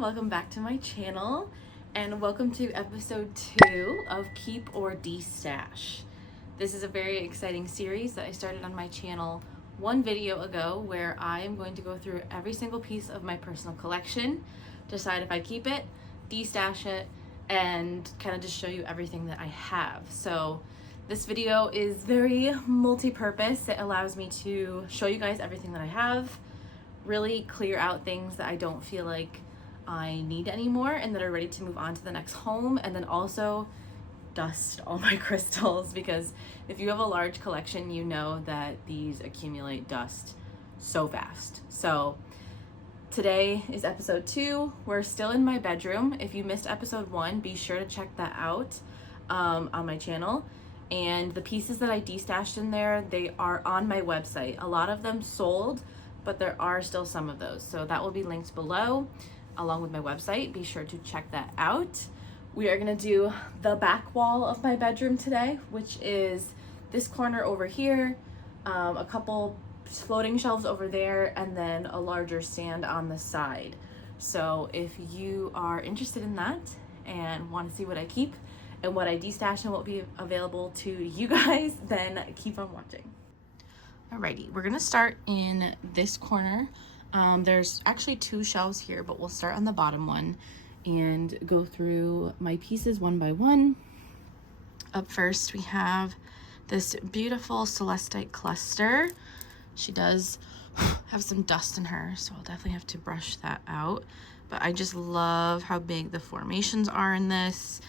everyone, welcome back to my channel and welcome to episode 2 of Keep or Destash. This is a very exciting series that I started on my channel one video ago where I am going to go through every single piece of my personal collection, decide if I keep it, destash it, and kind of just show you everything that I have. So this video is very multi-purpose. It allows me to show you guys everything that I have, really clear out things that I don't feel like I need anymore and that are ready to move on to the next home, and then also dust all my crystals, because if you have a large collection, you know that these accumulate dust so fast. So today is episode 2. We're still in my bedroom. If you missed episode 1, be sure to check that out on my channel. And the pieces that I destashed in there, they are on my website. A lot of them sold, but there are still some of those. So that will be linked below along with my website. Be sure to check that out. We are gonna do the back wall of my bedroom today, which is this corner over here, a couple floating shelves over there, and then a larger stand on the side. So if you are interested in that and want to see what I keep and what I destash and what will be available to you guys, then keep on watching. Alrighty, we're gonna start in this corner. There's actually 2 shelves here, but we'll start on the bottom one and go through my pieces one by one. Up first, we have this beautiful celestite cluster. She does have some dust in her, so I'll definitely have to brush that out. But I just love how big the formations are in this.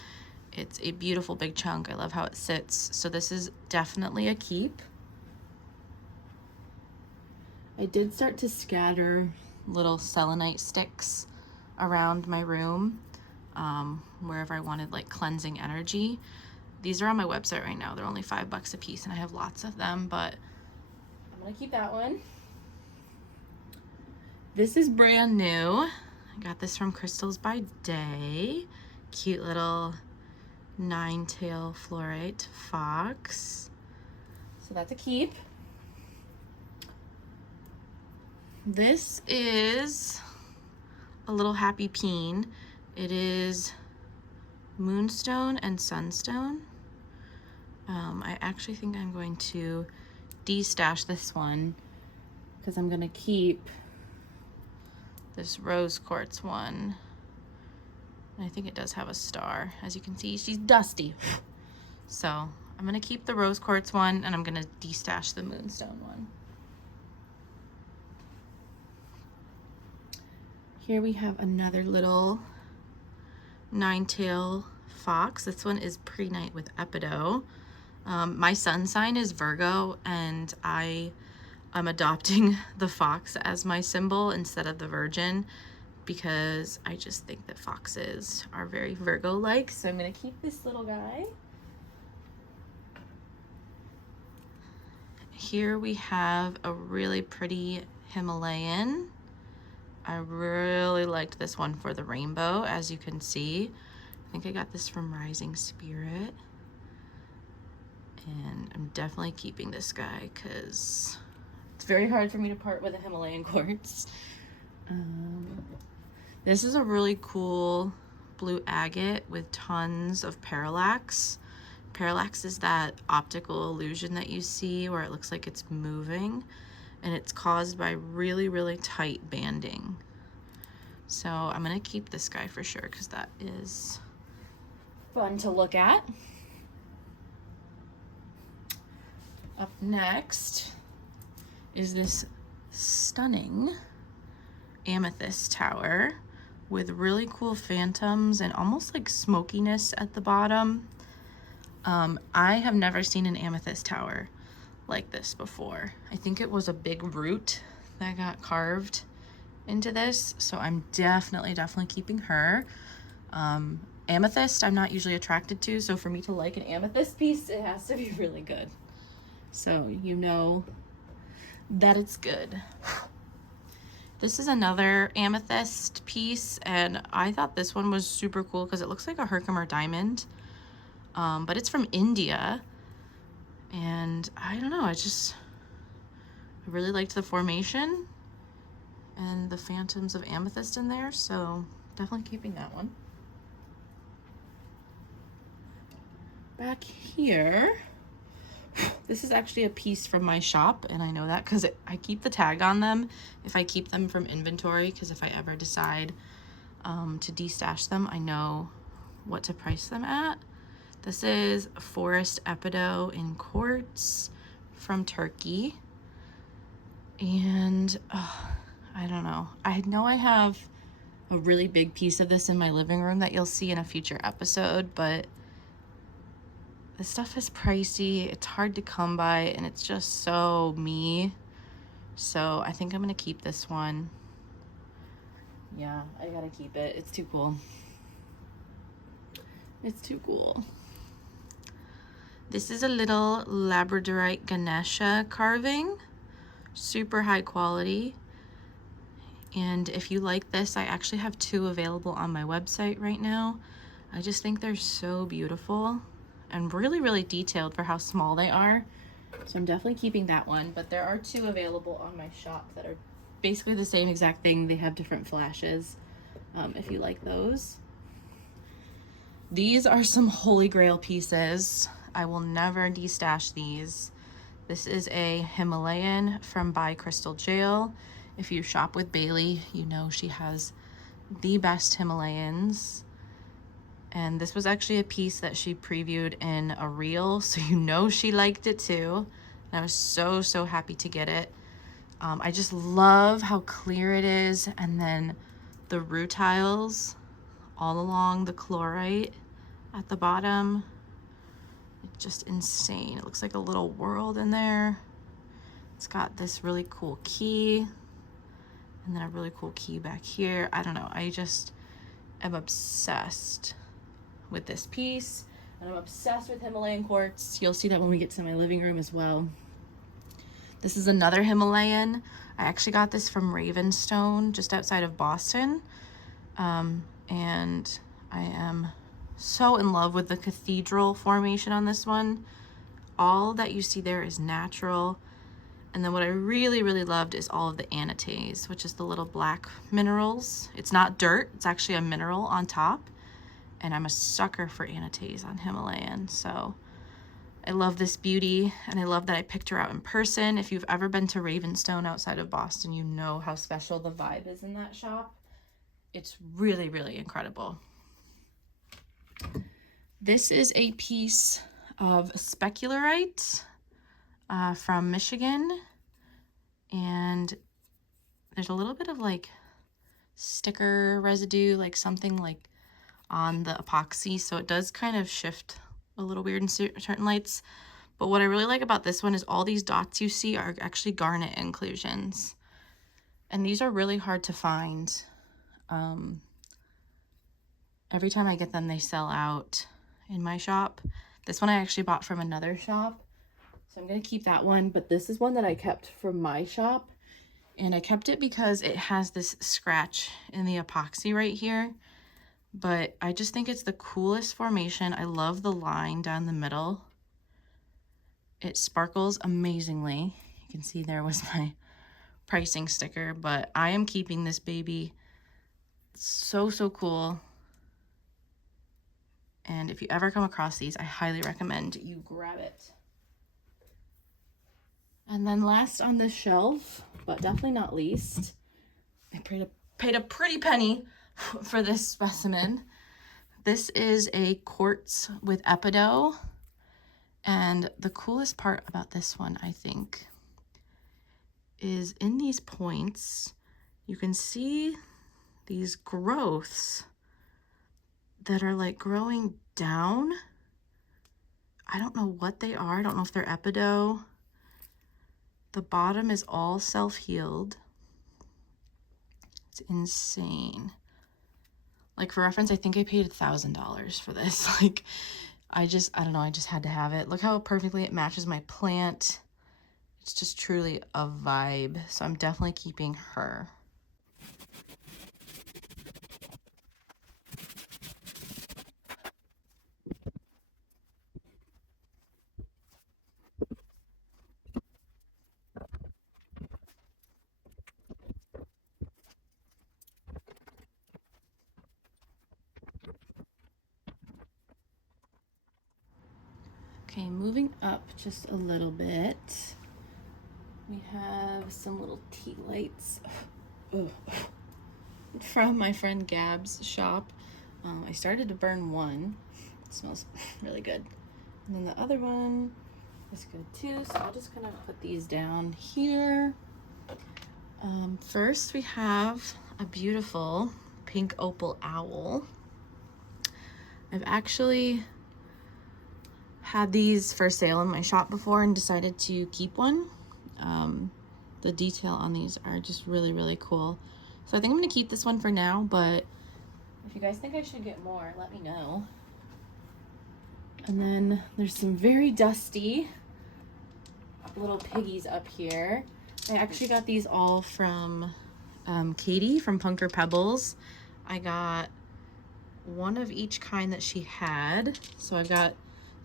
It's a beautiful big chunk. I love how it sits. So this is definitely a keep. I did start to scatter little selenite sticks around my room, wherever I wanted like cleansing energy. These are on my website right now. They're only $5 a piece and I have lots of them, but I'm gonna keep that one. This is brand new. I got this from Crystals by Day. Cute little 9-tail fluorite fox. So that's a keep. This is a little happy peen. It is moonstone and sunstone. I actually think I'm going to destash this one because I'm gonna keep this rose quartz one. And I think it does have a star. As you can see, she's dusty. So I'm gonna keep the rose quartz one and I'm gonna destash the moonstone one. Here we have another little 9-tail fox. This one is pre-night with Epido. My sun sign is Virgo, and I'm adopting the fox as my symbol instead of the Virgin because I just think that foxes are very Virgo-like. So I'm gonna keep this little guy. Here we have a really pretty Himalayan. I really liked this one for the rainbow, as you can see. I think I got this from Rising Spirit. And I'm definitely keeping this guy because it's very hard for me to part with a Himalayan quartz. This is a really cool blue agate with tons of parallax. Parallax is that optical illusion that you see where it looks like it's moving, and it's caused by really, really tight banding. So I'm gonna keep this guy for sure because that is fun to look at. Up next is this stunning amethyst tower with really cool phantoms and almost like smokiness at the bottom. I have never seen an amethyst tower like this before. I think it was a big root that got carved into this, so I'm definitely keeping her. Amethyst I'm not usually attracted to, so for me to like an amethyst piece, it has to be really good. So you know that it's good. This is another amethyst piece, and I thought this one was super cool because it looks like a Herkimer diamond, but it's from India. And I don't know, I really liked the formation and the phantoms of amethyst in there, so definitely keeping that one. Back here, this is actually a piece from my shop, and I know that because I keep the tag on them if I keep them from inventory, because if I ever decide to destash them, I know what to price them at. This is Forest Epido in quartz from Turkey. And I don't know. I know I have a really big piece of this in my living room that you'll see in a future episode, but this stuff is pricey. It's hard to come by, and it's just so me. So I think I'm gonna keep this one. Yeah, I gotta keep it. It's too cool. It's too cool. This is a little labradorite Ganesha carving. Super high quality. And if you like this, I actually have 2 available on my website right now. I just think they're so beautiful and really, really detailed for how small they are. So I'm definitely keeping that one, but there are 2 available on my shop that are basically the same exact thing. They have different flashes, if you like those. These are some holy grail pieces. I will never destash these. This is a Himalayan from By Crystal Jail. If you shop with Bailey, you know she has the best Himalayans. And this was actually a piece that she previewed in a reel, so you know she liked it too. And I was so, so happy to get it. I just love how clear it is, and then the rutiles all along the chlorite at the bottom. It's just insane. It looks like a little world in there. It's got this really cool key, and then a really cool key back here. I don't know, I just am obsessed with this piece, and I'm obsessed with Himalayan quartz. You'll see that when we get to my living room as well. This is another Himalayan. I actually got this from Ravenstone, just outside of Boston. And I am so in love with the cathedral formation on this one. All that you see there is natural. And then what I really, really loved is all of the anites, which is the little black minerals. It's not dirt, it's actually a mineral on top. And I'm a sucker for anites on Himalayan. So I love this beauty, and I love that I picked her out in person. If you've ever been to Ravenstone outside of Boston, you know how special the vibe is in that shop. It's really, really incredible. This is a piece of specularite from Michigan, and there's a little bit of like sticker residue, like something like on the epoxy, so it does kind of shift a little weird in certain lights. But what I really like about this one is all these dots you see are actually garnet inclusions, and these are really hard to find. Every time I get them, they sell out in my shop. This one I actually bought from another shop, so I'm gonna keep that one. But this is one that I kept from my shop, and I kept it because it has this scratch in the epoxy right here. But I just think it's the coolest formation. I love the line down the middle. It sparkles amazingly. You can see there was my pricing sticker, but I am keeping this baby. So, so cool. And if you ever come across these, I highly recommend you grab it. And then last on this shelf, but definitely not least, I paid a pretty penny for this specimen. This is a quartz with Epido. And the coolest part about this one, I think, is in these points, you can see these growths that are like growing down. I don't know what they are. I don't know if they're Epido. The bottom is all self-healed. It's insane. Like, for reference, I think I paid $1,000 for this. Like, I don't know, I just had to have it. Look how perfectly it matches my plant. It's just truly a vibe. So I'm definitely keeping her. Okay, moving up just a little bit. We have some little tea lights from my friend Gab's shop. I started to burn one. It smells really good. And then the other one is good too. So I'll just kind of put these down here. First we have a beautiful pink opal owl. I've actually had these for sale in my shop before and decided to keep one. The detail on these are just really, really cool. So I think I'm gonna keep this one for now, but if you guys think I should get more, let me know. And then there's some very dusty little piggies up here. I actually got these all from Katie from Punker Pebbles. I got one of each kind that she had. So I've got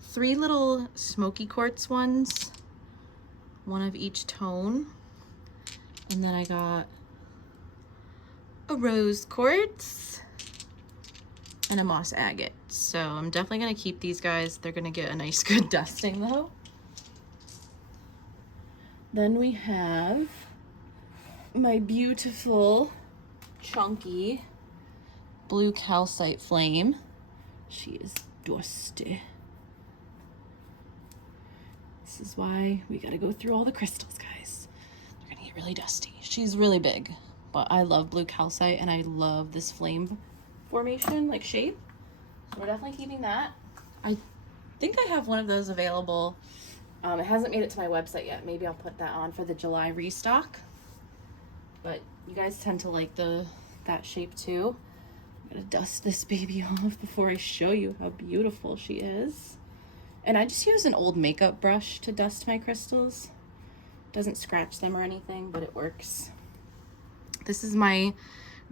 3 little smoky quartz ones, one of each tone. And then I got a rose quartz and a moss agate. So I'm definitely gonna keep these guys. They're gonna get a nice good dusting though. Then we have my beautiful chunky blue calcite flame. She is dusty. This is why we gotta go through all the crystals, guys. They're gonna get really dusty. She's really big, but I love blue calcite and I love this flame formation, like shape. So we're definitely keeping that. I think I have one of those available. It hasn't made it to my website yet. Maybe I'll put that on for the July restock. But you guys tend to like that shape too. I'm gonna dust this baby off before I show you how beautiful she is. And I just use an old makeup brush to dust my crystals. Doesn't scratch them or anything, but it works. This is my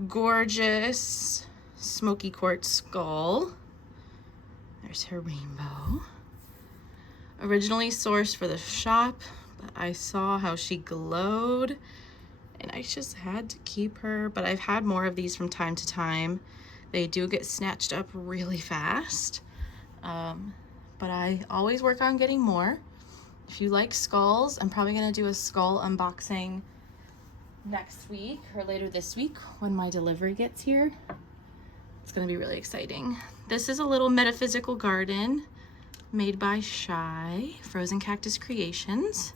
gorgeous smoky quartz skull. There's her rainbow. Originally sourced for the shop, but I saw how she glowed and I just had to keep her. But I've had more of these from time to time. They do get snatched up really fast. But I always work on getting more. If you like skulls, I'm probably gonna do a skull unboxing next week or later this week when my delivery gets here. It's gonna be really exciting. This is a little metaphysical garden made by Shy, Frozen Cactus Creations.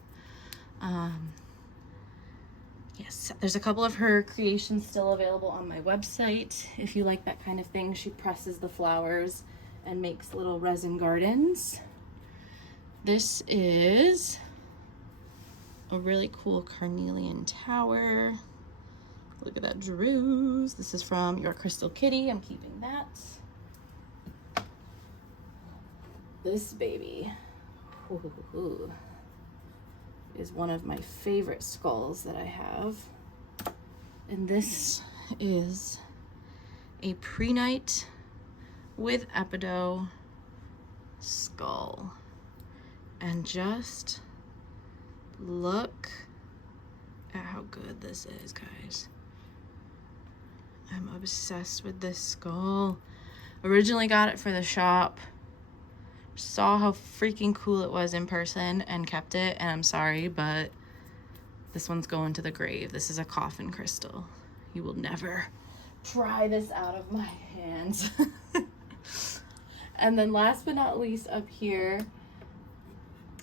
Yes, there's a couple of her creations still available on my website. If you like that kind of thing, she presses the flowers and makes little resin gardens. This is a really cool carnelian tower. Look at that druze. This is from Your Crystal Kitty. I'm keeping that. This baby is one of my favorite skulls that I have. And this is a prehnite with epidote skull. And just look at how good this is, guys. I'm obsessed with this skull. Originally got it for the shop. Saw how freaking cool it was in person and kept it. And I'm sorry, but this one's going to the grave. This is a coffin crystal. You will never pry this out of my hands. And then last but not least up here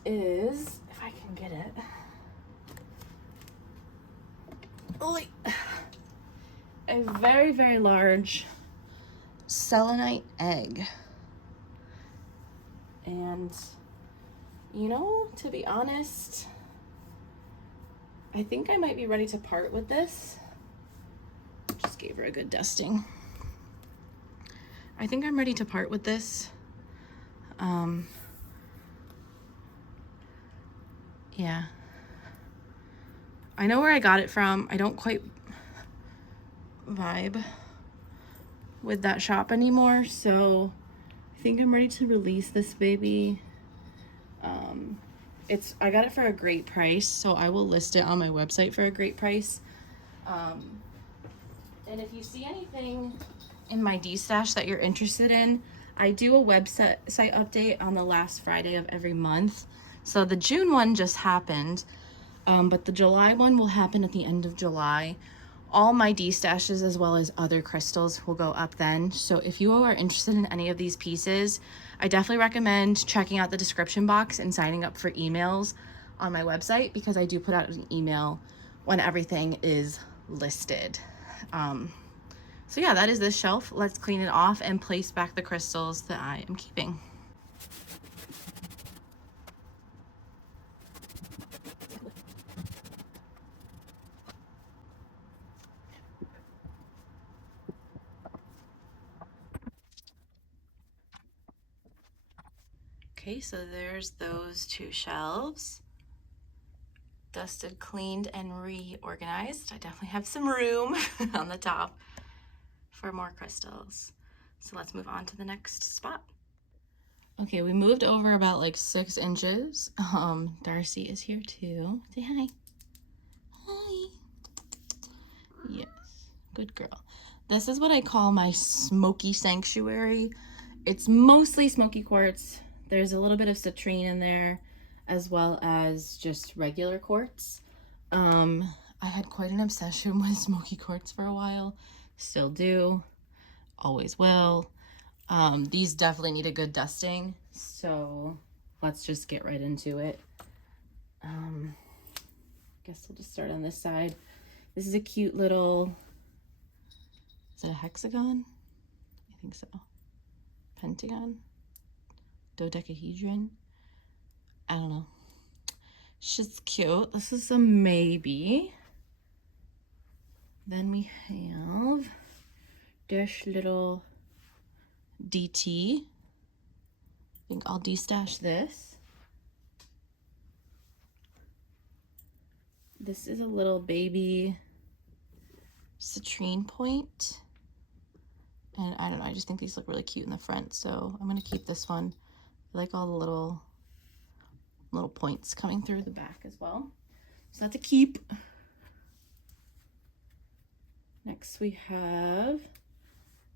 is, if I can get it, a very, very large selenite egg. And, you know, to be honest, I think I might be ready to part with this. Just gave her a good dusting. I think I'm ready to part with this. Yeah. I know where I got it from. I don't quite vibe with that shop anymore, so I think I'm ready to release this baby. I got it for a great price, so I will list it on my website for a great price. And if you see anything in my Destash that you're interested in, I do a website update on the last Friday of every month. So the June one just happened, but the July one will happen at the end of July. All my D-stashes as well as other crystals will go up then. So if you are interested in any of these pieces, I definitely recommend checking out the description box and signing up for emails on my website, because I do put out an email when everything is listed. So yeah, that is this shelf. Let's clean it off and place back the crystals that I am keeping. Okay, so there's those two shelves. Dusted, cleaned, and reorganized. I definitely have some room on the top for more crystals. So let's move on to the next spot. Okay, we moved over about like 6 inches. Darcy is here too. Say hi. Hi. Yes, good girl. This is what I call my smoky sanctuary. It's mostly smoky quartz. There's a little bit of citrine in there, as well as just regular quartz. I had quite an obsession with smoky quartz for a while. Still do. Always will. These definitely need a good dusting, so let's just get right into it. Guess we'll just start on this side. This is a cute little, is it a hexagon? I think so. Pentagon? Dodecahedron? I don't know. It's just cute. This is a maybe. Then we have this little DT. I think I'll destash this. This is a little baby citrine point. And I don't know, I just think these look really cute in the front, so I'm gonna keep this one. I like all the little points coming through the back as well. So that's a keep. Next we have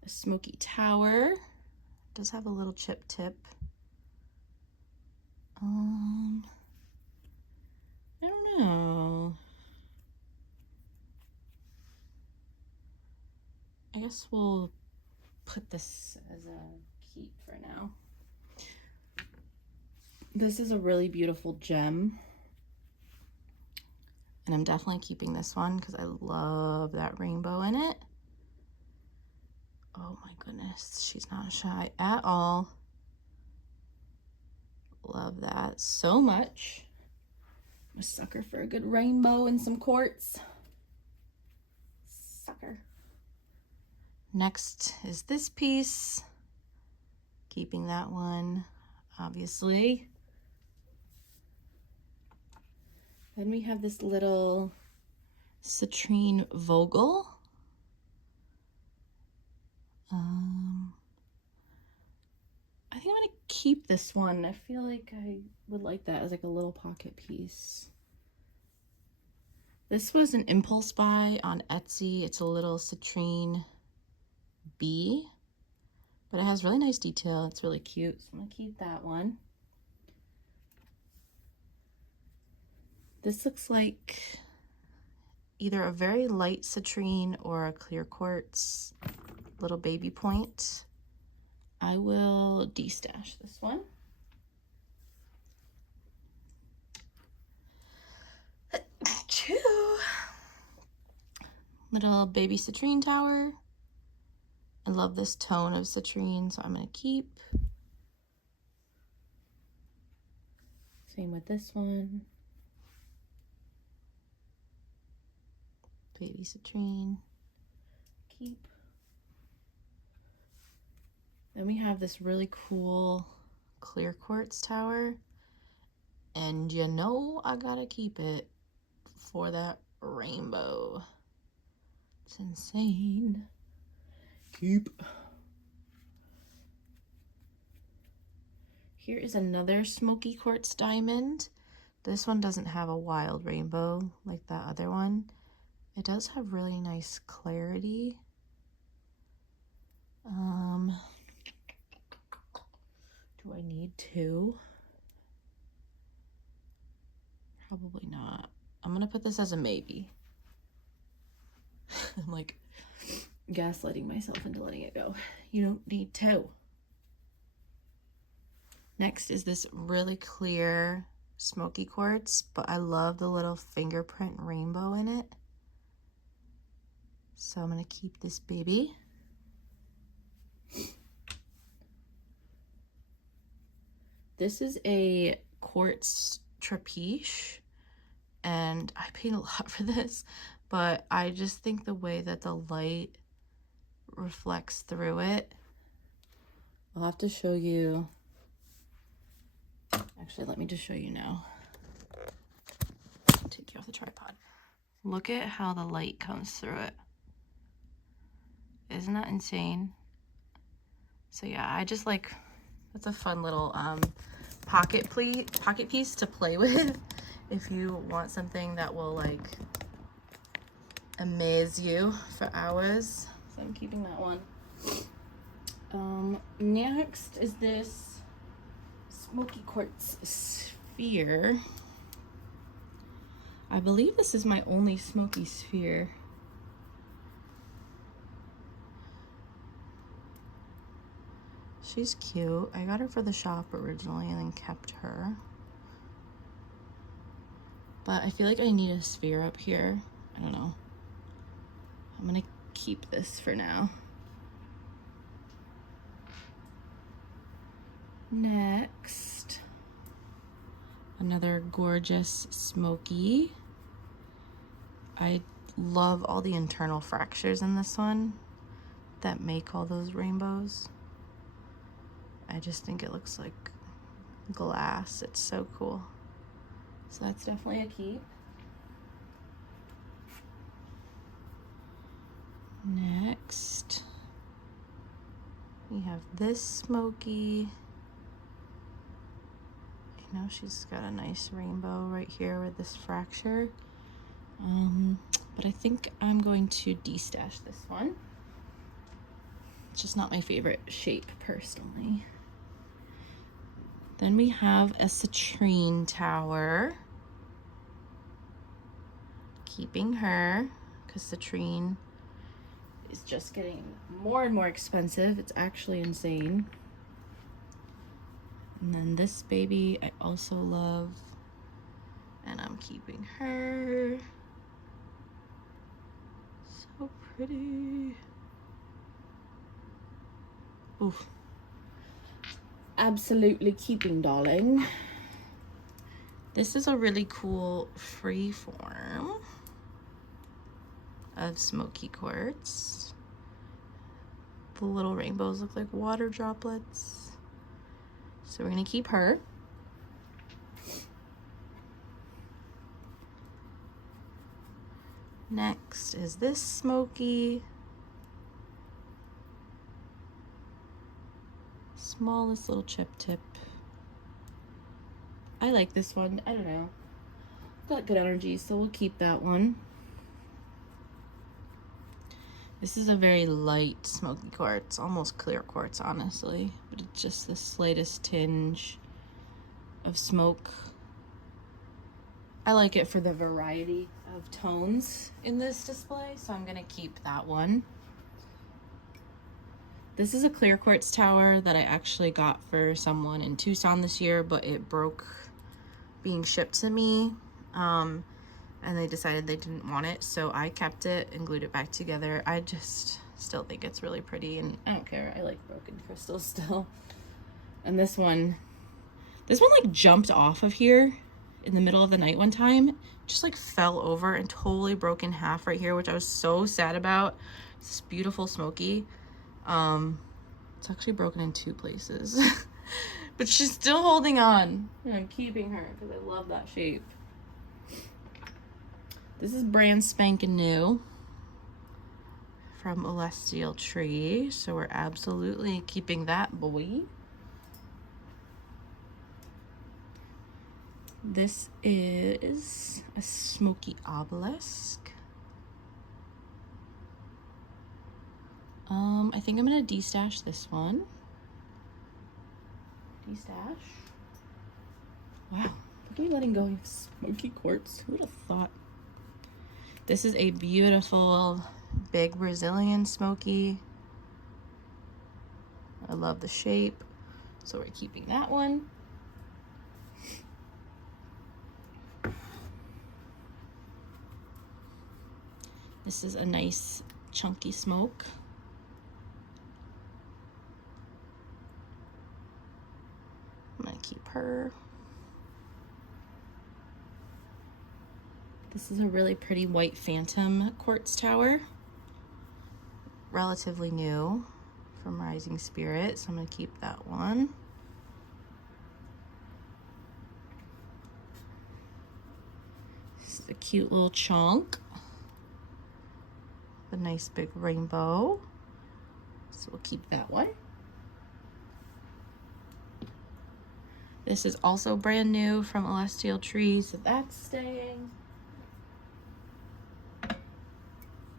a smoky tower. It does have a little chip tip. I don't know. I guess we'll put this as a keep for now. This is a really beautiful gem. And I'm definitely keeping this one because I love that rainbow in it. Oh my goodness, she's not shy at all. Love that so much. I'm a sucker for a good rainbow and some quartz. Sucker. Next is this piece. Keeping that one, obviously. Then we have this little citrine Vogel. I think I'm gonna keep this one. I feel like I would like that as like a little pocket piece. This was an impulse buy on Etsy. It's a little citrine bee, but it has really nice detail. It's really cute, so I'm gonna keep that one. This looks like either a very light citrine or a clear quartz little baby point. I will destash this one. Little baby citrine tower. I love this tone of citrine, so I'm gonna keep. Same with this one. Baby citrine, keep. Then we have this really cool clear quartz tower. And you know I gotta keep it for that rainbow. It's insane. Keep. Here is another smoky quartz diamond. This one doesn't have a wild rainbow like that other one. It does have really nice clarity. Do I need two? Probably not. I'm gonna put this as a maybe. I'm like gaslighting myself into letting it go. You don't need two. Next is this really clear smoky quartz, but I love the little fingerprint rainbow in it. So I'm gonna keep this baby. This is a quartz trapeche, and I paid a lot for this, but I just think the way that the light reflects through it. I'll have to show you. Actually, let me just show you now. Take you off the tripod. Look at how the light comes through it. Isn't that insane? So yeah, I just like, that's a fun little pocket piece to play with if you want something that will like amaze you for hours. So I'm keeping that one. Next is this smoky quartz sphere. I believe this is my only smoky sphere. She's cute. I got her for the shop originally and then kept her. But I feel like I need a sphere up here. I don't know. I'm gonna keep this for now. Next, another gorgeous smoky. I love all the internal fractures in this one that make all those rainbows. I just think it looks like glass. It's so cool. So that's definitely a keep. Next, we have this smoky. You know, she's got a nice rainbow right here with this fracture. But I think I'm going to destash this one. It's just not my favorite shape personally. Then we have a citrine tower. Keeping her, because citrine is just getting more and more expensive. It's actually insane. And then this baby I also love, and I'm keeping her. So pretty. Oof. Absolutely keeping, darling. This is a really cool free form of smoky quartz. The little rainbows look like water droplets. So we're gonna keep her. Next is this smoky. Smallest little chip tip. I like this one. I don't know. Got good energy, so we'll keep that one. This is a very light smoky quartz, almost clear quartz, honestly, but it's just the slightest tinge of smoke. I like it for the variety of tones in this display, so I'm gonna keep that one. This is a clear quartz tower that I actually got for someone in Tucson this year, but it broke being shipped to me, and they decided they didn't want it, so I kept it and glued it back together. I just still think it's really pretty, and I don't care. I like broken crystals still. And this one like jumped off of here in the middle of the night one time, just like fell over and totally broke in half right here, which I was so sad about. It's this beautiful smoky. It's actually broken in 2 places, but she's still holding on, and I'm keeping her because I love that shape. This is brand spanking new from Celestial Tree, so we're absolutely keeping that boy. This is a smoky obelisk. I think I'm gonna destash this one. Destash. Wow, look at me letting go of smoky quartz. Who would have thought? This is a beautiful big Brazilian smoky. I love the shape, so we're keeping that one. This is a nice chunky smoke. I'm gonna keep her. This is a really pretty white phantom quartz tower. Relatively new from Rising Spirit, so I'm gonna keep that one. This is a cute little chunk. A nice big rainbow. So we'll keep that one. This is also brand new from Celestial Tree, so that's staying.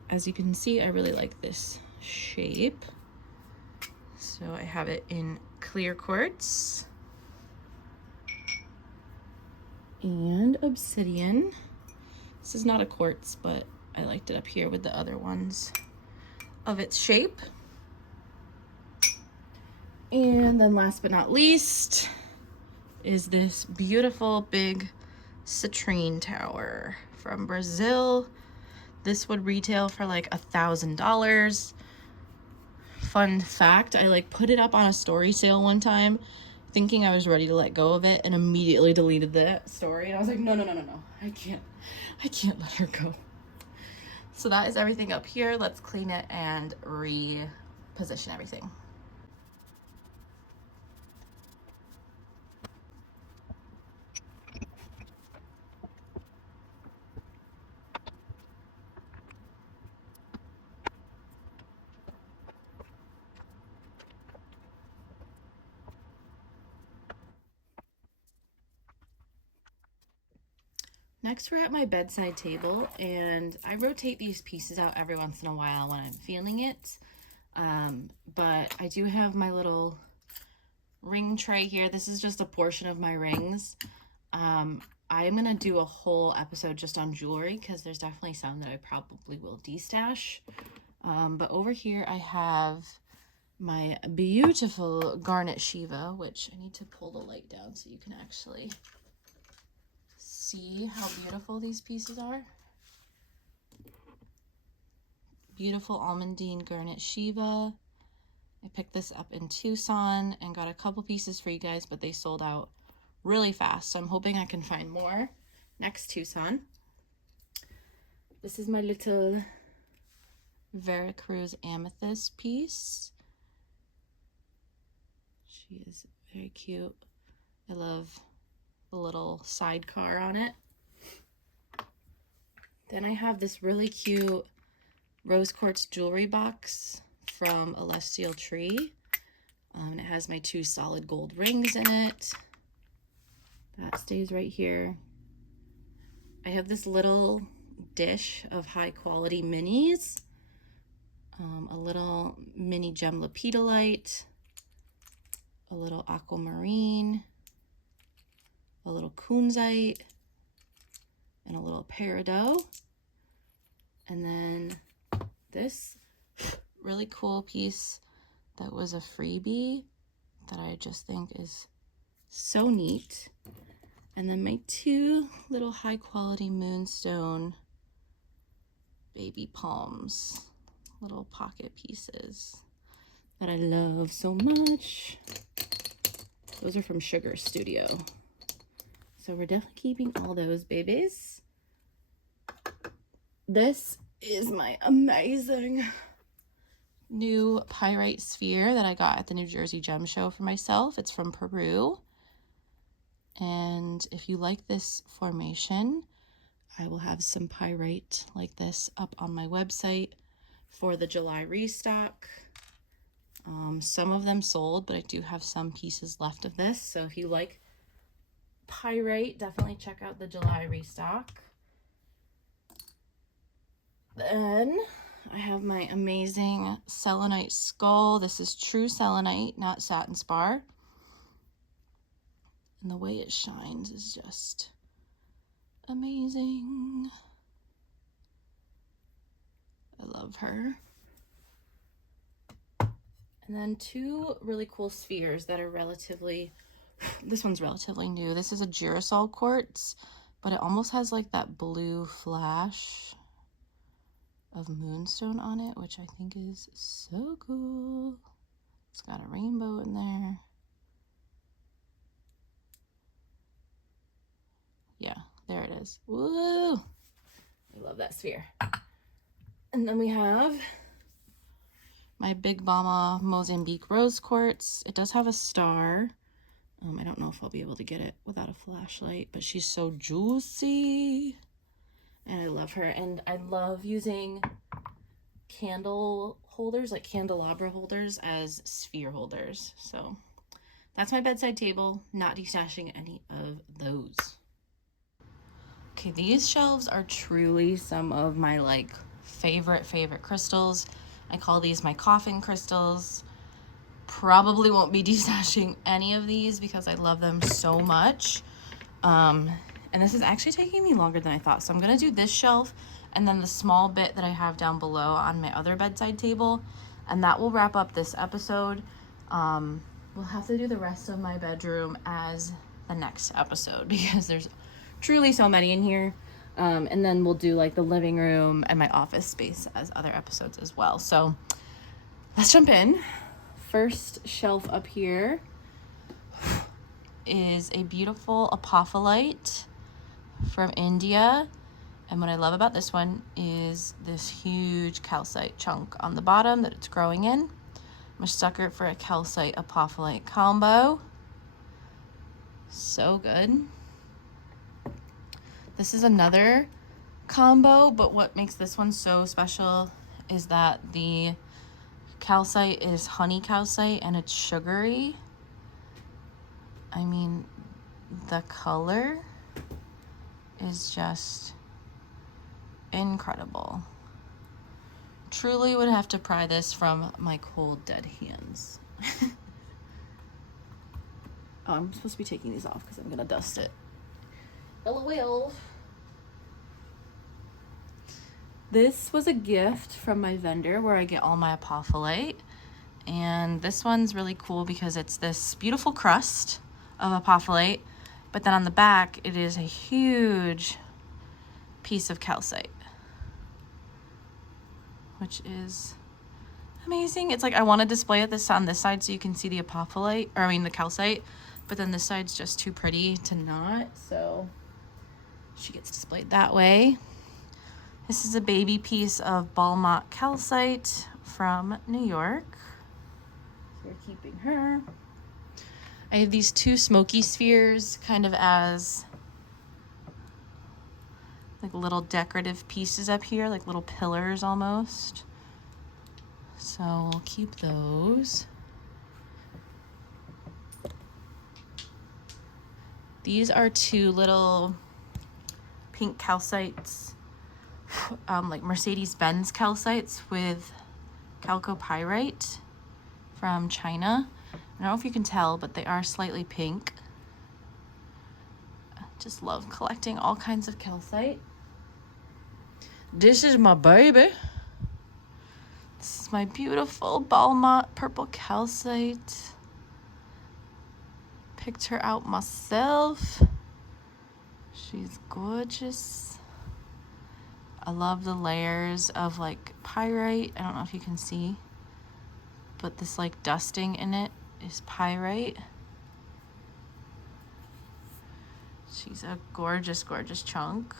As you can see, I really like this shape. So I have it in clear quartz and obsidian. This is not a quartz, but I liked it up here with the other ones of its shape. And then last but not least is this beautiful big citrine tower from Brazil. This would retail for like $1,000. Fun fact, I like put it up on a story sale one time thinking I was ready to let go of it and immediately deleted the story. And I was like, no, I can't let her go. So that is everything up here. Let's clean it and reposition everything. Next, we're at my bedside table, and I rotate these pieces out every once in a while when I'm feeling it. But I do have my little ring tray here. This is just a portion of my rings. I'm going to do a whole episode just on jewelry because there's definitely some that I probably will destash. But over here I have my beautiful garnet Shiva, which I need to pull the light down so you can actually see how beautiful these pieces are. Beautiful almondine garnet Shiva. I picked this up in Tucson and got a couple pieces for you guys, but they sold out really fast, so I'm hoping I can find more next Tucson. This is my little Veracruz amethyst piece. She is very cute. I love the little sidecar on it. Then I have this really cute rose quartz jewelry box from Celestial Tree. It has my 2 solid gold rings in it. That stays right here. I have this little dish of high quality minis. A little mini gem lepidolite, a little aquamarine, a little kunzite, and a little peridot. And then this really cool piece that was a freebie that I just think is so neat. And then my 2 little high quality moonstone baby palms, little pocket pieces that I love so much. Those are from Sugar Studio. So we're definitely keeping all those babies. This is my amazing new pyrite sphere that I got at the New Jersey Gem Show for myself. It's from Peru. And if you like this formation, I will have some pyrite like this up on my website for the July restock. Some of them sold, but I do have some pieces left of this. So if you like pyrite, definitely check out the July restock. Then I have my amazing selenite skull. This is true selenite, not satin spar. And the way it shines is just amazing. I love her. And then two really cool spheres that are relatively, this one's relatively new. This is a Girasol quartz, but it almost has like that blue flash of moonstone on it, which I think is so cool. It's got a rainbow in there. Yeah, there it is. Woo! I love that sphere. And then we have my Big Mama Mozambique rose quartz. It does have a star. I don't know if I'll be able to get it without a flashlight, but she's so juicy. And I love her. And I love using candle holders, like candelabra holders, as sphere holders. So that's my bedside table. Not destashing any of those. Okay, these shelves are truly some of my like favorite crystals. I call these my coffin crystals. Probably won't be destashing any of these because I love them so much. And this is actually taking me longer than I thought. So I'm gonna do this shelf and then the small bit that I have down below on my other bedside table. And that will wrap up this episode. We'll have to do the rest of my bedroom as the next episode because there's truly so many in here. And then we'll do like the living room and my office space as other episodes as well. So let's jump in. First shelf up here is a beautiful apophyllite from India. And what I love about this one is this huge calcite chunk on the bottom that it's growing in. I'm a sucker for a calcite apophyllite combo. So good. This is another combo, but what makes this one so special is that the calcite is honey calcite and it's sugary. I mean, the color is just incredible. Truly would have to pry this from my cold, dead hands. Oh, I'm supposed to be taking these off because I'm gonna dust it. LOL. This was a gift from my vendor where I get all my apophyllite. And this one's really cool because it's this beautiful crust of apophyllite, but then on the back, it is a huge piece of calcite, which is amazing. It's like I want to display it on this side so you can see the apophyllite, or I mean the calcite, but then this side's just too pretty to not, so she gets displayed that way. This is a baby piece of Balmont calcite from New York. So we're keeping her. I have these two smoky spheres kind of as like little decorative pieces up here, like little pillars almost. So we'll keep those. These are two little pink calcites, like Mercedes-Benz calcites with chalcopyrite from China. I don't know if you can tell, but they are slightly pink. I just love collecting all kinds of calcite. This is my baby. This is my beautiful Balmont purple calcite. Picked her out myself. She's gorgeous. I love the layers of like pyrite. I don't know if you can see, but this like dusting in it is pyrite. She's a gorgeous, gorgeous chunk.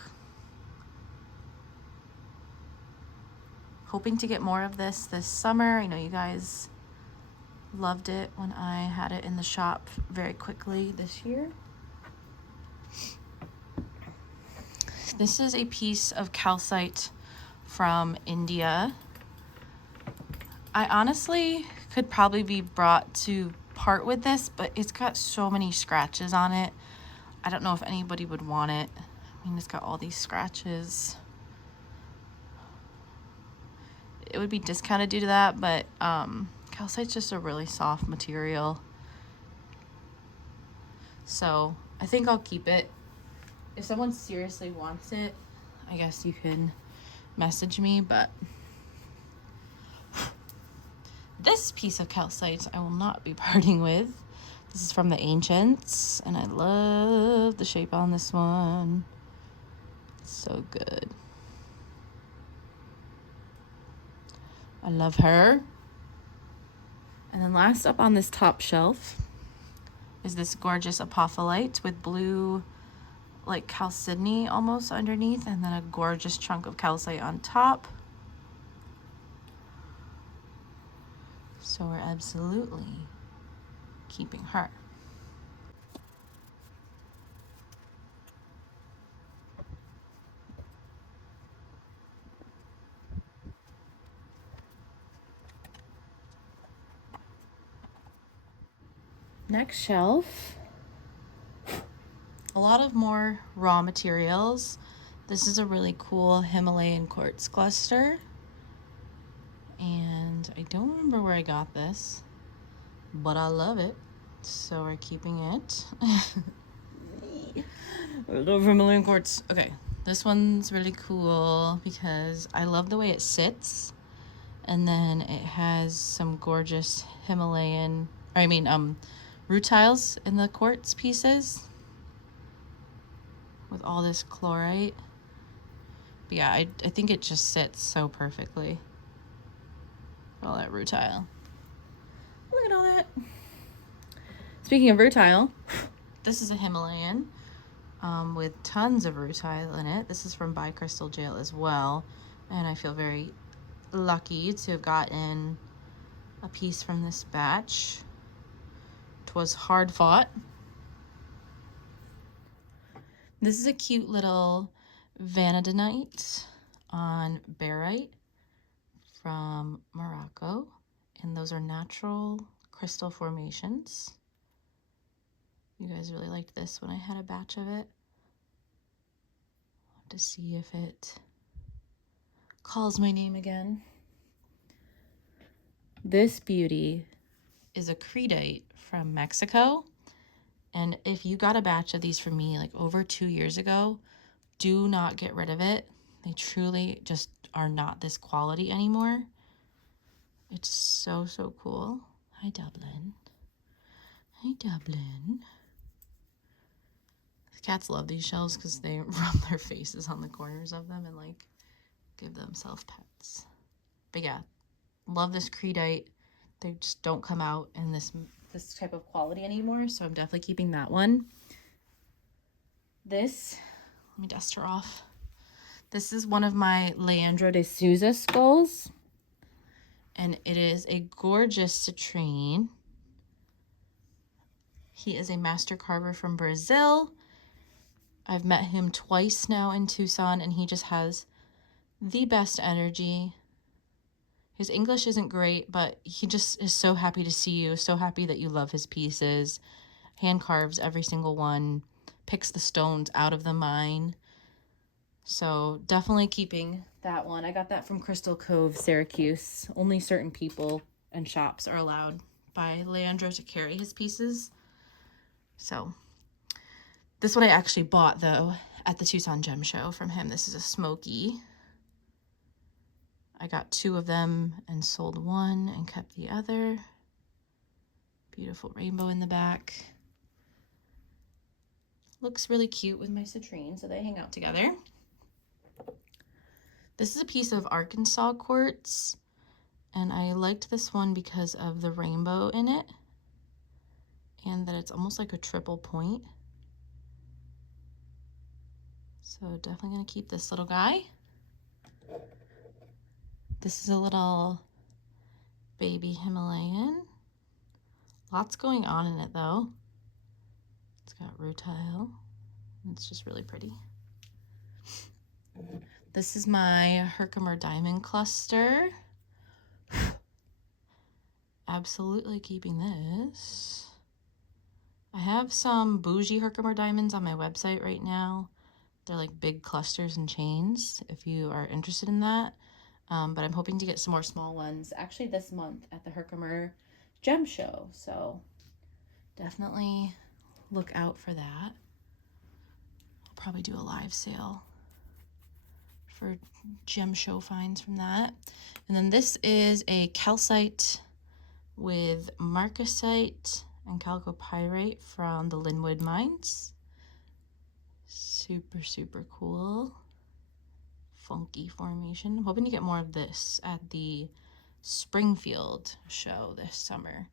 Hoping to get more of this summer. I know you guys loved it when I had it in the shop very quickly this year. This is a piece of calcite from India. I honestly could probably be brought to part with this, but it's got so many scratches on it. I don't know if anybody would want it. I mean, it's got all these scratches. It would be discounted due to that, but calcite's just a really soft material. So I think I'll keep it. If someone seriously wants it, I guess you can message me, but this piece of calcite I will not be parting with. This is from the Ancients, and I love the shape on this one. It's so good. I love her. And then last up on this top shelf is this gorgeous apophyllite with blue, like chalcedony almost underneath, and then a gorgeous chunk of calcite on top. So we're absolutely keeping her. Next shelf, a lot of more raw materials. This is a really cool Himalayan quartz cluster. And I don't remember where I got this, but I love it. So we're keeping it. I love Himalayan quartz. Okay, this one's really cool because I love the way it sits. And then it has some gorgeous Himalayan, rutiles in the quartz pieces with all this chlorite. But yeah, I think it just sits so perfectly. All that rutile. Look at all that. Speaking of rutile, this is a Himalayan with tons of rutile in it. This is from Bicrystal Jail as well. And I feel very lucky to have gotten a piece from this batch. It was hard fought. This is a cute little vanadinite on barite from Morocco, and those are natural crystal formations. You guys really liked this when I had a batch of it. I'll have to see if it calls my name again. This beauty is a cretite from Mexico, and if you got a batch of these from me like over 2 years ago, do not get rid of it. They truly just are not this quality anymore. It's so, so cool. Hi, Dublin. Hi, Dublin. The cats love these shells because they rub their faces on the corners of them and like give themselves pets. But yeah, love this cretite. They just don't come out in this type of quality anymore, so I'm definitely keeping that one. This, let me dust her off. This is one of my Leandro de Souza skulls, and it is a gorgeous citrine. He is a master carver from Brazil. I've met him twice now in Tucson, and he just has the best energy. His English isn't great, but he just is so happy to see you, so happy that you love his pieces. Hand carves every single one, picks the stones out of the mine. So definitely keeping that one. I got that from Crystal Cove, Syracuse. Only certain people and shops are allowed by Leandro to carry his pieces. So this one I actually bought though at the Tucson Gem Show from him. This is a smoky. I got 2 of them and sold one and kept the other. Beautiful rainbow in the back. Looks really cute with my citrine, so they hang out together. This is a piece of Arkansas quartz, and I liked this one because of the rainbow in it and that it's almost like a triple point. So definitely gonna keep this little guy. This is a little baby Himalayan. Lots going on in it though. It's got rutile. It's just really pretty. This is my Herkimer diamond cluster. Absolutely keeping this. I have some bougie Herkimer diamonds on my website right now. They're like big clusters and chains if you are interested in that. But I'm hoping to get some more small ones actually this month at the Herkimer Gem Show. So definitely look out for that. I'll probably do a live sale for gem show finds from that. And then this is a calcite with marcasite and chalcopyrite from the Linwood mines. Super, super cool. Funky formation. I'm hoping to get more of this at the Springfield show this summer.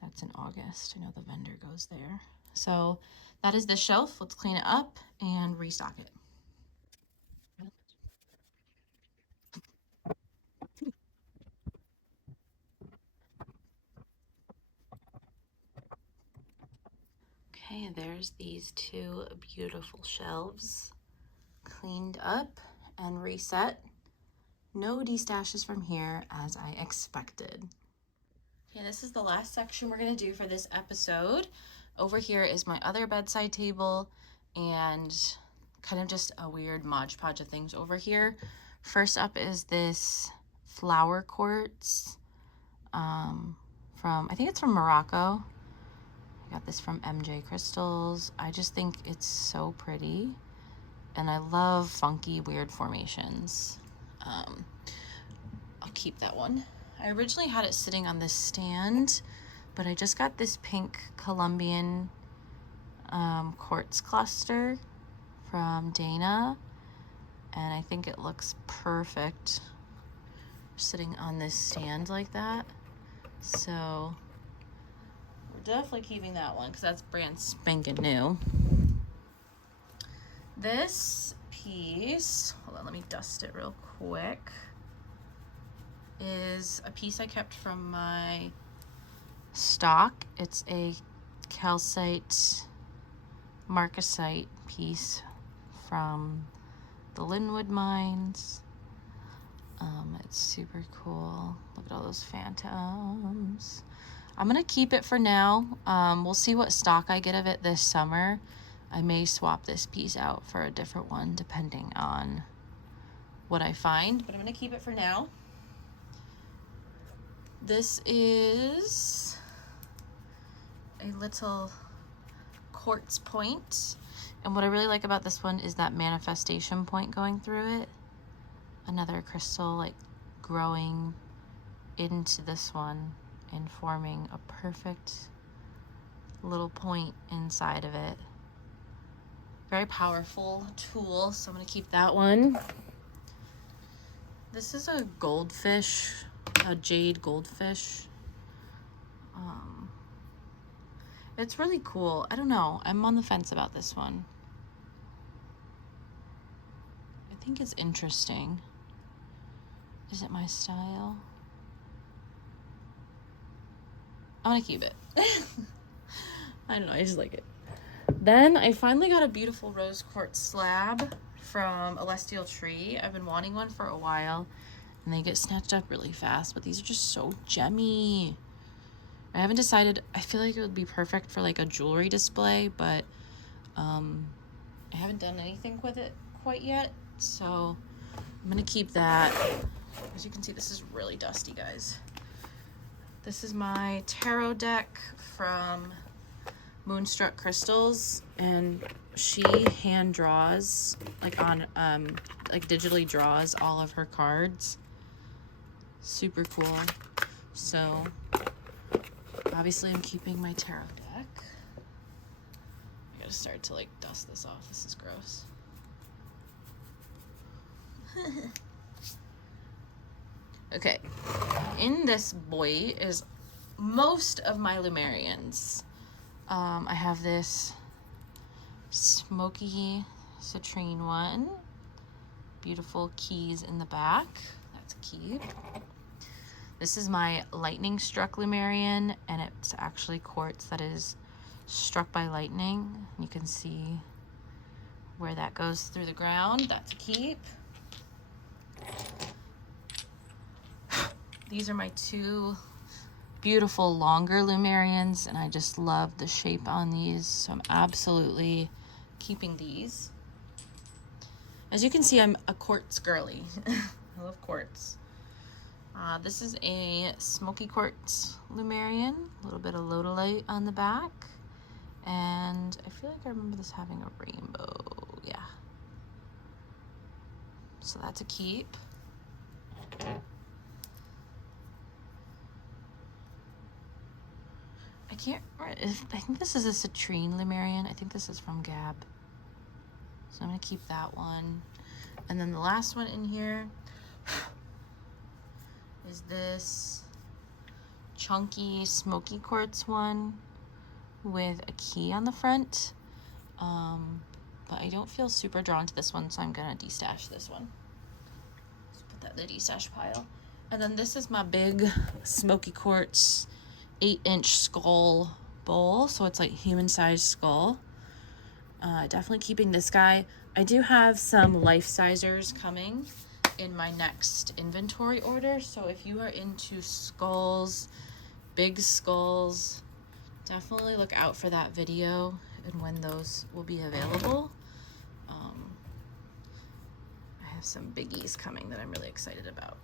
That's in August. I know the vendor goes there. So that is the shelf. Let's clean it up and restock it. Okay, there's these two beautiful shelves cleaned up and reset. No destashes from here as I expected. Okay, this is the last section we're going to do for this episode. Over here is my other bedside table and kind of just a weird Mod Podge of things over here. First up is this flower quartz from, I think it's from Morocco. I got this from MJ Crystals. I just think it's so pretty and I love funky, weird formations. I'll keep that one. I originally had it sitting on this stand, but I just got this pink Colombian quartz cluster from Dana, and I think it looks perfect sitting on this stand like that. So we're definitely keeping that one because that's brand spanking new. This piece, hold on, let me dust it real quick, is a piece I kept from my stock. It's a calcite marcasite piece from the Linwood mines. It's super cool. Look at all those phantoms. I'm gonna keep it for now. We'll see what stock I get of it this summer. I may swap this piece out for a different one depending on what I find, but I'm gonna keep it for now. This is a little quartz point, and what I really like about this one is that manifestation point going through it. Another crystal like growing into this one and forming a perfect little point inside of it. Very powerful tool, so I'm gonna keep that one. This is a goldfish, a jade goldfish. It's really cool. I don't know. I'm on the fence about this one. I think it's interesting. Is it my style? I'm gonna keep it. I don't know. I just like it. Then I finally got a beautiful rose quartz slab from Celestial Tree. I've been wanting one for a while, and they get snatched up really fast, but these are just so gemmy. I haven't decided. I feel like it would be perfect for like a jewelry display, but I haven't done anything with it quite yet, so I'm gonna keep that. As you can see, this is really dusty, guys. This is my tarot deck from Moonstruck Crystals, and she hand draws, like on like digitally draws all of her cards. Super cool. So obviously I'm keeping my tarot deck. I gotta start to like dust this off. This is gross. Okay, in this boy is most of my Lumerians. I have this smoky citrine one. Beautiful keys in the back. That's a key. This is my lightning struck Lumerian, and it's actually quartz that is struck by lightning. You can see where that goes through the ground. That's a keep. These are my two beautiful longer Lumerians, and I just love the shape on these, so I'm absolutely keeping these. As you can see, I'm a quartz girly. I love quartz. This is a smoky quartz Lumerian, a little bit of lodolite on the back, And I feel like I remember this having a rainbow. Yeah. So that's a keep. I think this is a citrine Lemurian. I think this is from Gab. So I'm going to keep that one. And then the last one in here is this chunky smoky quartz one with a key on the front. But I don't feel super drawn to this one, so I'm going to destash this one. Let's put that in the destash pile. And then this is my big smoky quartz 8-inch skull bowl, so it's like human-sized skull. Definitely keeping this guy. I do have some life-sizers coming in my next inventory order, so if you are into skulls, big skulls, definitely look out for that video and when those will be available. I have some biggies coming that I'm really excited about.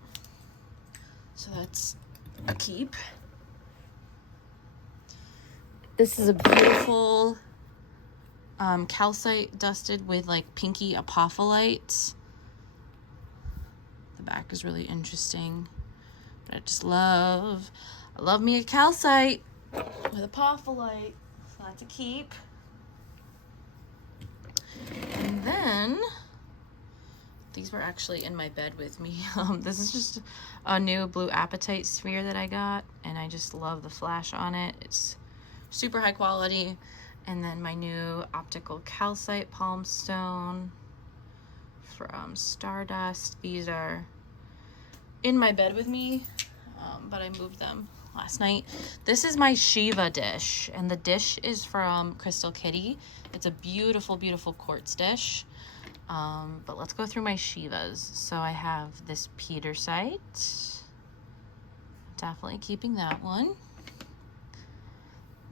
So that's a keep. This is a beautiful calcite dusted with like pinky apophyllite. The back is really interesting, but I love me a calcite with apophyllite. So that's a keep. And then these were actually in my bed with me. This is just a new blue apatite sphere that I got, and I just love the flash on it. It's super high quality. And then my new optical calcite palm stone from Stardust. These are in my bed with me, but I moved them last night. This is my Shiva dish, and the dish is from Crystal Kitty. It's a beautiful, beautiful quartz dish. But let's go through my Shivas. So I have this Petersite. Definitely keeping that one.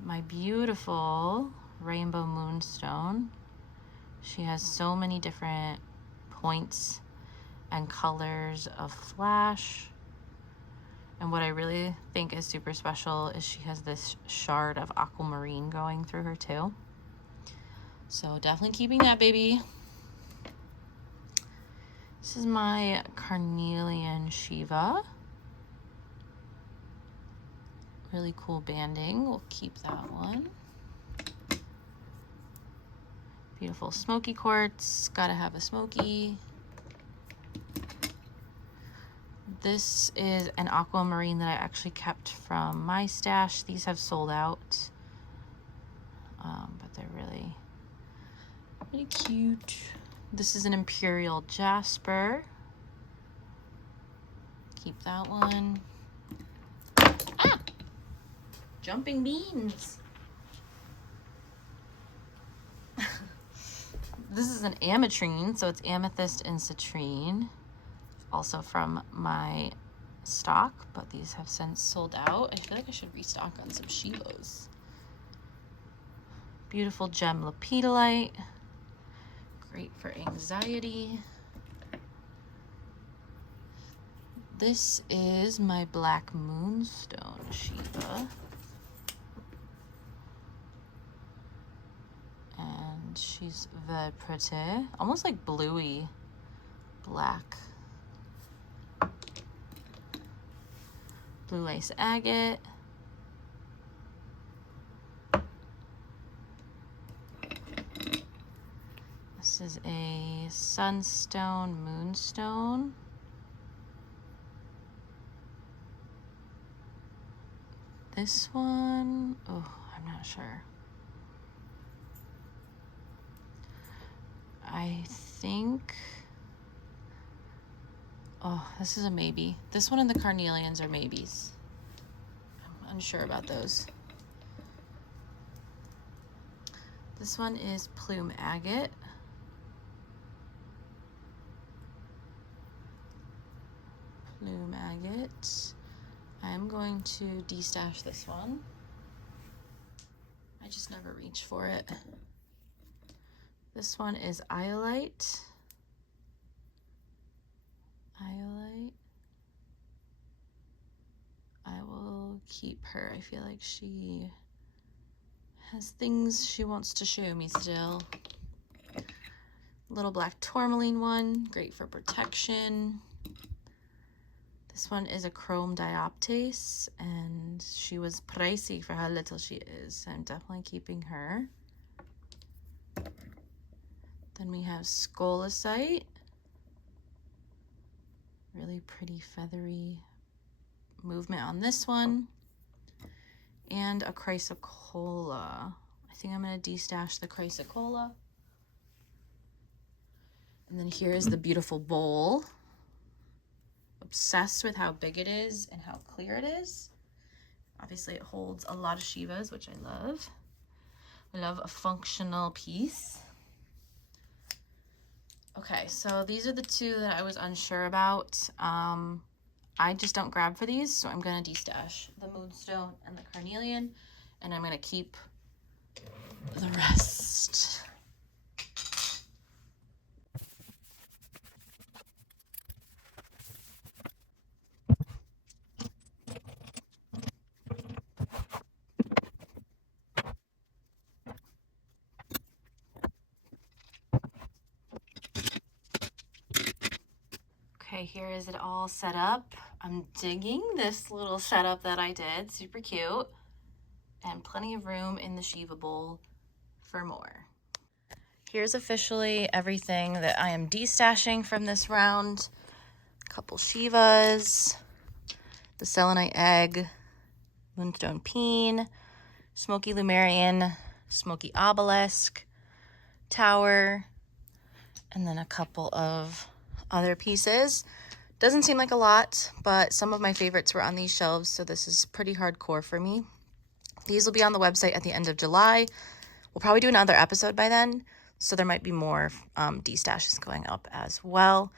My beautiful rainbow moonstone. She has so many different points and colors of flash. And what I really think is super special is she has this shard of aquamarine going through her too. So definitely keeping that baby. This is my carnelian Shiva. Really cool banding. We'll keep that one. Beautiful smoky quartz. Gotta have a smoky. This is an aquamarine that I actually kept from my stash. These have sold out, but they're really, really cute. This is an imperial jasper. Keep that one. Ah! Jumping beans. This is an ametrine, so it's amethyst and citrine. Also from my stock, but these have since sold out. I feel like I should restock on some Shivos. Beautiful gem lepidolite. Great for anxiety. This is my black moonstone Shiva. And she's very pretty. Almost like bluey black. Blue lace agate. This is a sunstone moonstone. This one, oh, I'm not sure. I think, oh, this is a maybe. This one and the carnelians are maybes. I'm unsure about those. This one is plume agate. Plume agate. I'm going to destash this one. I just never reach for it. This one is iolite. Iolite. I will keep her. I feel like she has things she wants to show me still. Little black tourmaline one, great for protection. This one is a chrome dioptase, and she was pricey for how little she is, so I'm definitely keeping her. Then we have scolecite, really pretty feathery movement on this one, and a chrysocolla. I think I'm going to destash the chrysocolla. And then here is the beautiful bowl. Obsessed with how big it is and how clear it is. Obviously it holds a lot of Shivas, which I love. I love a functional piece. Okay, so these are the two that I was unsure about. I just don't grab for these, so I'm gonna destash the moonstone and the carnelian, and I'm gonna keep the rest. Okay, here is it all set up. I'm digging this little setup that I did, super cute, and plenty of room in the Shiva bowl for more. Here's officially everything that I am destashing from this round. A couple Shivas, the selenite egg, moonstone peen, smoky Lumerian, smoky obelisk, tower, and then a couple of other pieces. Doesn't seem like a lot, but some of my favorites were on these shelves, so this is pretty hardcore for me. These will be on the website at the end of July. We'll probably do another episode by then, so there might be more destashes going up as well,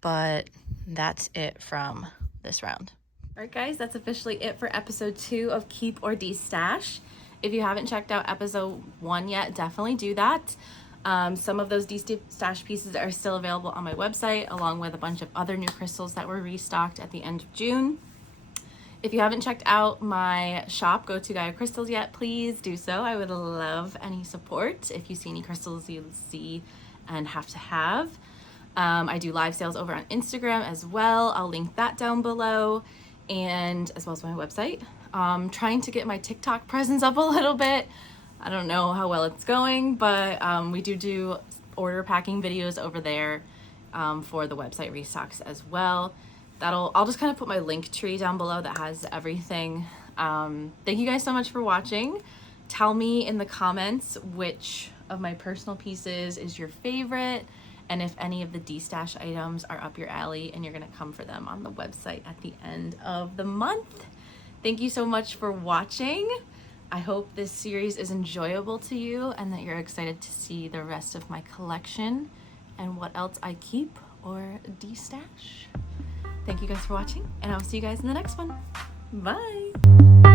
but that's it from this round. All right, guys, that's officially it for episode 2 of Keep or Destash. If you haven't checked out episode 1 yet, definitely do that. Some of those destash pieces are still available on my website, along with a bunch of other new crystals that were restocked at the end of June. If you haven't checked out my shop, Go To Gaia Crystals, yet, please do so. I would love any support if you see any crystals you see and have to have. I do live sales over on Instagram as well. I'll link that down below, and as well as my website. Trying to get my TikTok presence up a little bit. I don't know how well it's going, but we do order packing videos over there for the website restocks as well. I'll just kind of put my link tree down below that has everything. Thank you guys so much for watching. Tell me in the comments which of my personal pieces is your favorite, and if any of the destash items are up your alley and you're gonna come for them on the website at the end of the month. Thank you so much for watching. I hope this series is enjoyable to you and that you're excited to see the rest of my collection and what else I keep or destash. Thank you guys for watching, and I'll see you guys in the next one. Bye.